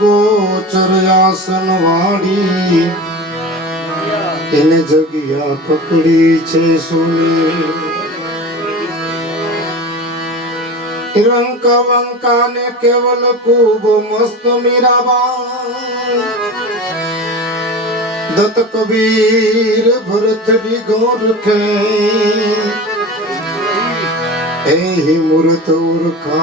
गोचर आसन वाड़ी इन जगिया पकड़ी छे सोनी रंक वंका ने केवल खूब मस्त मीराबा दत्त कबीर भरत भी गौर खे एही मूर्त उर्खा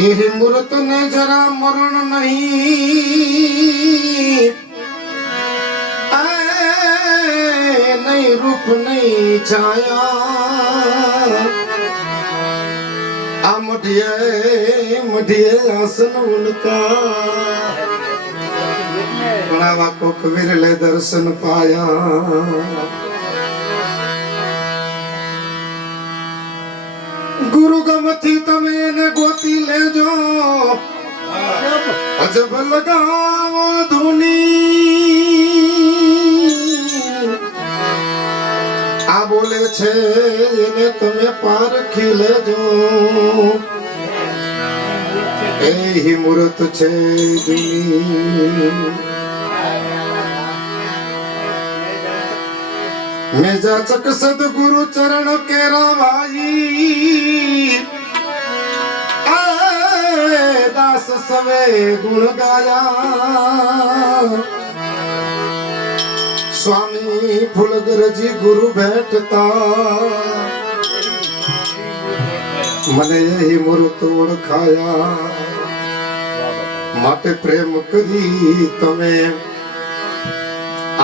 यह मूर्त ने जरा मरण नहीं नहीं रूप नहीं छाया मढ़िए आसन उनका बनावा को विरले दर्शन पाया गुरु गमथी तमे ने गोती ले जो अजब लगाओ धुनी आ बोले छे ने तमे पार खिले जो एही मूर्त छे जूनी मैं जाचक सदगुरु चरण केरा भाई दास सवे गुण गाया स्वामी फुलगर जी गुरु भेटता मने यही मूर्त ओळखाया माटे प्रेम करी तमे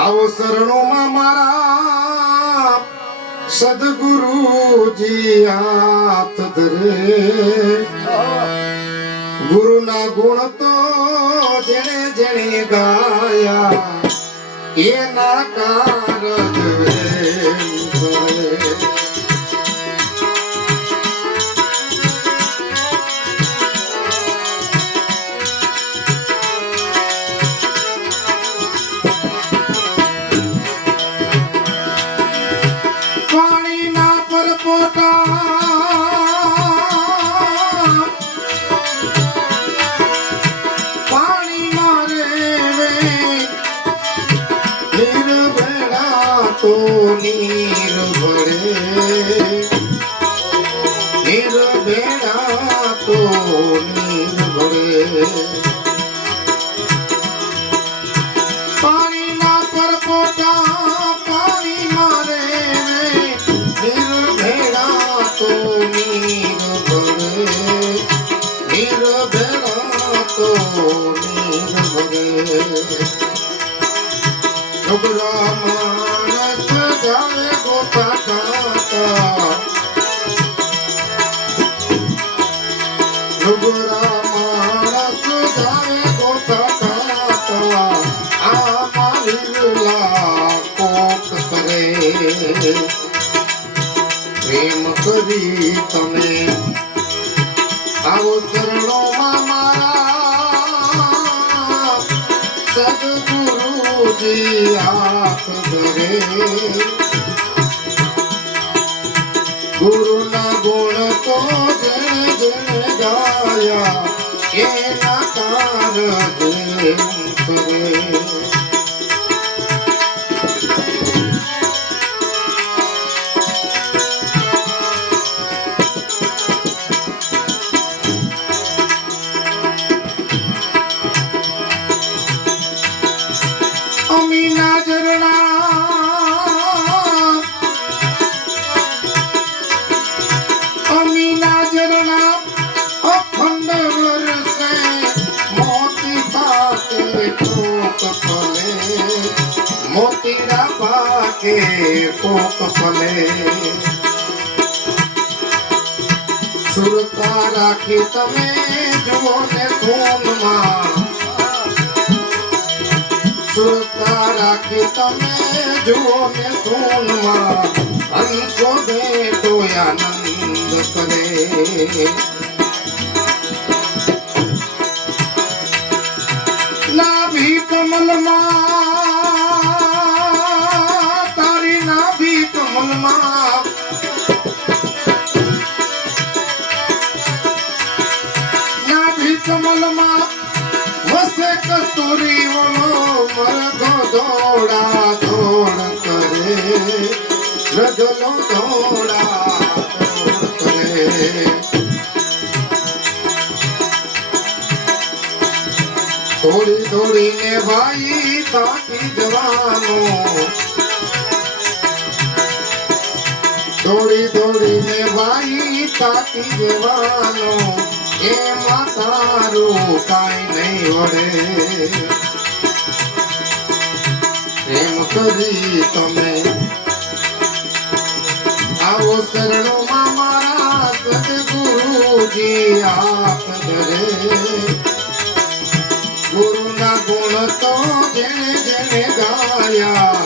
आओ शरणों में मारा सदगुरु जी हाथ धरे गुरु ना गुण तो जने जने गाया ये ना कारज तो नीर भरे नीर बेड़ा तो नीर भरे पानी ना पर पोटा पानी मारे नीर बेड़ा तो नीर भरे नीर बेड़ा तो नीर भरे जावे गोता काता लुगुरा मानस जावे गोता काता आमालिला कोट करे प्रेम करी तमे आओ चरणों में मारा सदगुरु जी हाथ धरे गुरु ना गुण तो जन जन गाया ये ना कारज करे अमीना जरना अखंड वर्षे मोती पाके ठोक फले मोतीरा पाके ठोक फले सुरता राखी तमे जुओ ने खून मां सुरता राखी तमे जुओ ने खून मां हंसो दे तो आनंद करे नाभि कमल मां तारी नाभि कमल मां જલો ધોળા કરે થોડી થોડીને ભાઈ તાકી જવાનો થોડી થોડીને ભાઈ તાકી જવાનો એમાં તારું કાંઈ નહીં વળે પ્રેમ કરી તમે આવો શરણોમાં મારા સદગુરુજી આપ ધરે ગુરુના ગુણ તો જેણે જેણે ગાયા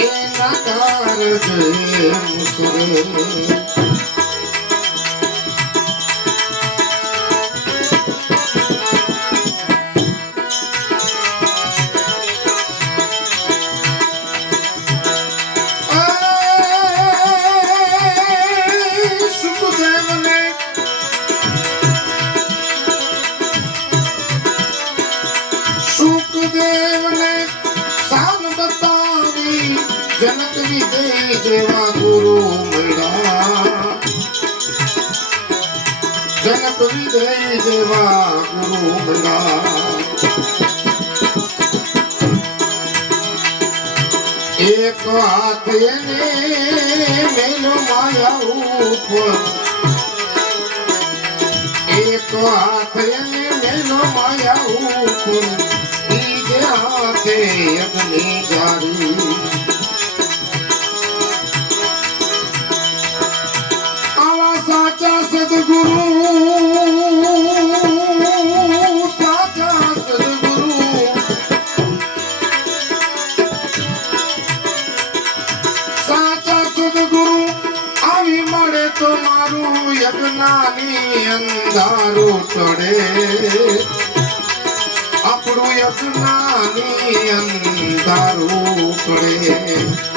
એના કારજ મુસરે जनक विदय जेवा गुरु मिला जनक विदय जेवा गुरु मिला एक हाथ એને મેલો માયા ઉપર એક હાથ એને મેલો માયા ઉપર બીજે હાથે અગ્નિ જારી सदगुरु साचा सदगुरु साचा सदगुरु આવી મળે તો મારું યજ્ઞાની અંધારું ટળે આપણું યજ્ઞાની અંધારું ટળે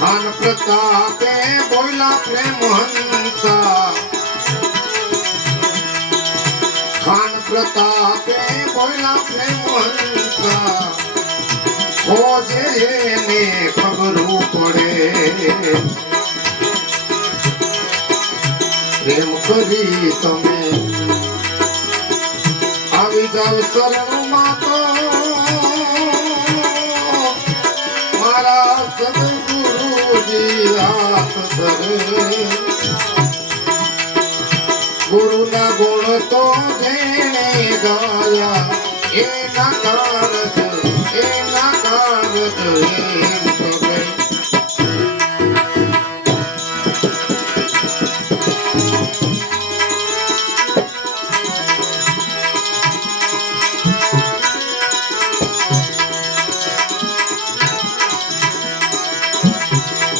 ખાન પ્રતાપે બોલા પ્રેમ હંસા ખાન પ્રતાપે બોલા પ્રેમ હંસા ખોજે એને ખબરું પડે પ્રેમ કરી તમે આવી જાવ શરણમાં તો મારા સદગુરુજી હાથ ધરે ગુરુના ગુણ તો જેણે ગાયા એના કારજ એમ કરે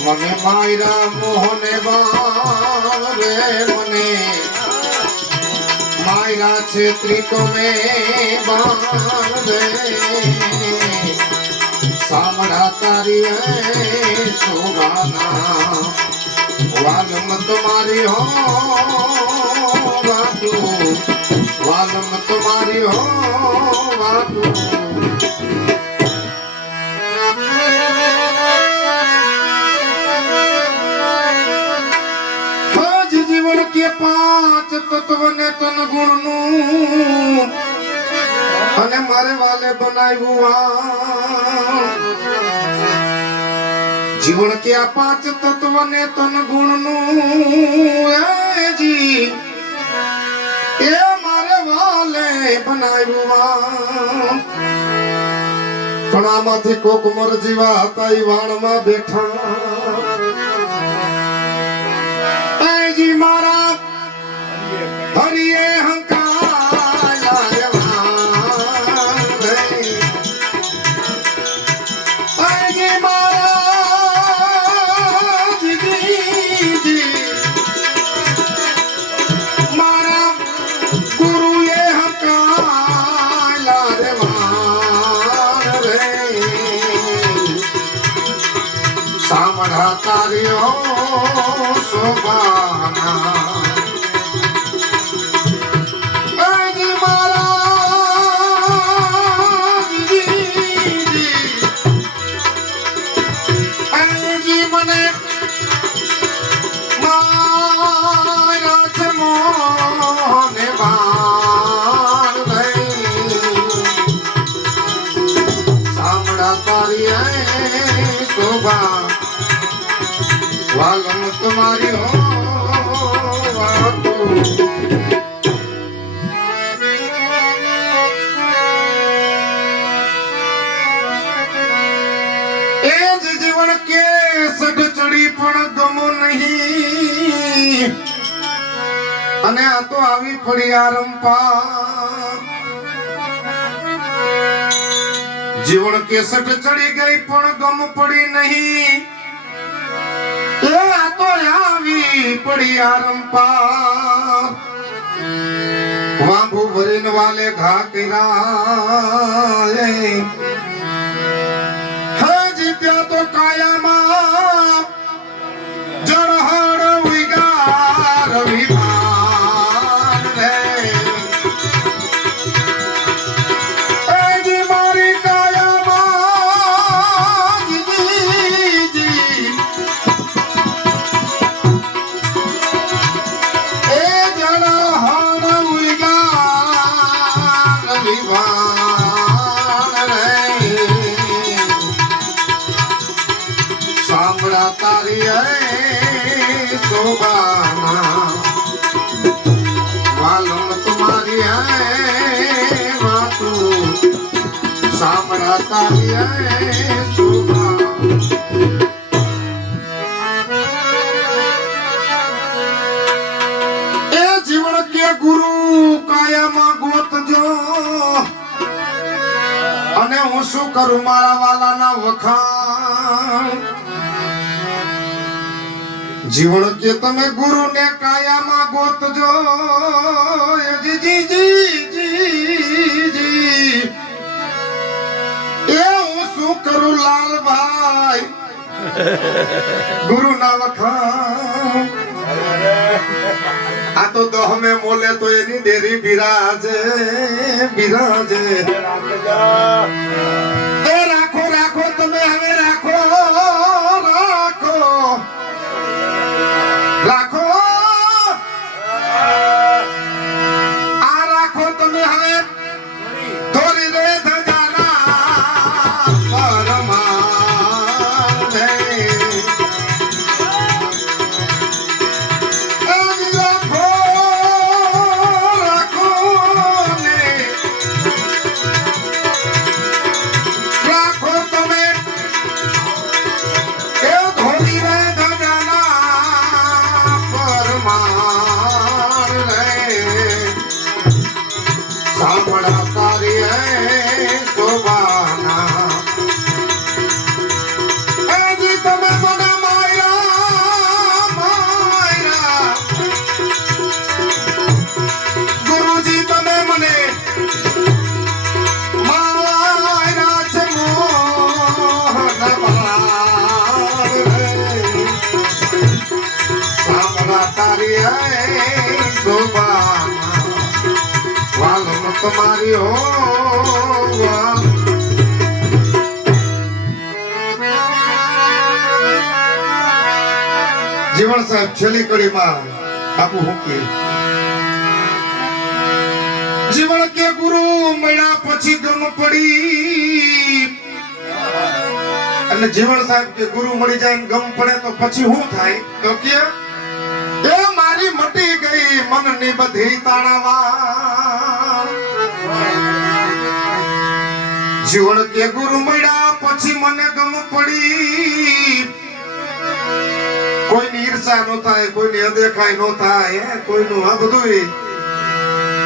મને માયરા મોહને બાણ રે મને માયરા છેત્રી તો મેં બાણ રે સામડા તારી શોભાના વાલમ તમારી હો વાતું વાલમ તમારી હો વાતું के पांच तत्व ने तन गुण नु अने मारे वाले बनाव्યું जीवन के आ पांच तत्व ने तन गुण नु ए जी ए मारे वाले बनाव्યું પણ આમાંથી કોક મર જીવા હતા ઈ વાણમાં બેઠા जी मारा हरिये हंकाया जी मारा जी मारा गुरु ये हंकाया रे सामढ़ा तारियो शोभाना મારા ચમોને બાણ સાંભળા તારી શોભા વાલમ તમારી હો વાતો એ જ જીવન કે સડ ચડી પણ ગમો નહીં અને આ તો આવી પડી આરંપા જીવન કેસટ ચડી ગઈ પણ ગમ પડી નહીં એ આ તો આવી પડી આરંપા વાંભુ ભરીને વાલે ઘા કર્યા ત્યાં તો કાયામાં જળહળ વિગાર વિમાન રે એજી મારી કાયામાં જી એ જળહળ વિગાર વિમાન રે સાંભળા તારી શોભાના વાલમ તમારી વાતું સાંભળા તારી શોભા એ જીવન કે ગુરુ કાયામાં ગોતજો અને હું શું કરું મારા વાલાના વખાણ જીવન કે તમે ગુરુ ને કાયામાં ગોતજો જી એ હું શું કરું લાલભાઈ ગુરુ ના વખાણ આ તો દહમે મોલે તો એની ડેરી બિરાજે એ રાખો રાખો તમે હવે રાખો આ રાખો તમે હવે થોડી રે ધજાના પરમાન રાખો ને રાખો તમે એ થોડી રે ધજાના પરમાન સાંભળા તારી શોભાના એજી તમે મને માયા ગુરુજી તમે મને માયા છે સાંભળા તારી શોભાના વાલમ તમારી હો જીવન સાહેબ છેલ્લી કડીમાં બાપુ મૂકી જીવન કે ગુરુ મળ્યા પછી ગમ પડી અને જીવન સાહેબ કે ગુરુ મળી જાય ગમ પડે તો પછી શું થાય તો કે એ મારી મટી ગઈ મનની બધી તાણાવા જીવન કે ગુરુ મળ્યા પછી મને ગમ પડી કોઈની ઈર્ષા નો થાય કોઈની અદેખાઈ નો થાય કોઈનું આ બધું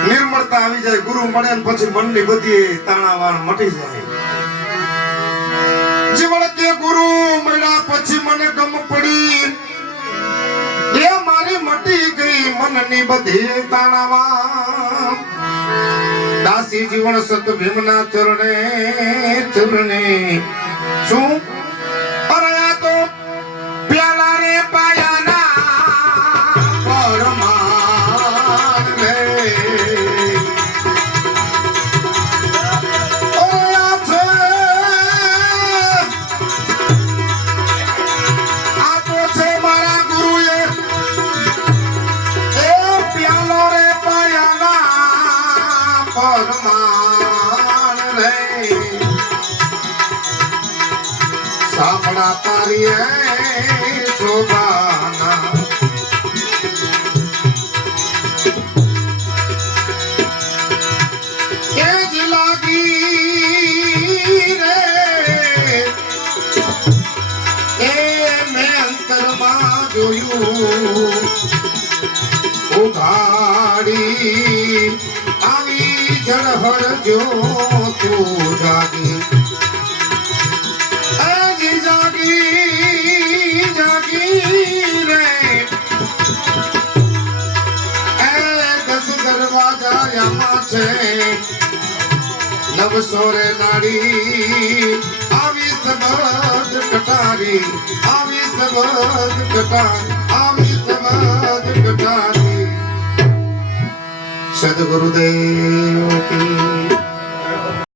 નિર્મળતા આવી જાય ગુરુ મળે ને પછી મનની બધી તાણાવાણ મટી જાય જીવન કે ગુરુ મળ્યા પછી મને ગમ પડી એ મારી મટી ગઈ મનની બધી તાણાવાણ દાસી જીવન સત ભીમના ચરણે શું અરે આ તો પ્યાલા રે પાયાના પરમાન રે આ તો છે મારા ગુરુએ સાંભળા તારી શોભાના એ જ લાગી રે એ મેં અંતરમાં જોયું ઉઘાડી આવી જળહળ જો તું જાગી નવસોરે નાડી આવી સબદ કટારી આવી સબદ કટારી આવી સબદ કટારી સદગુરુદેવ કી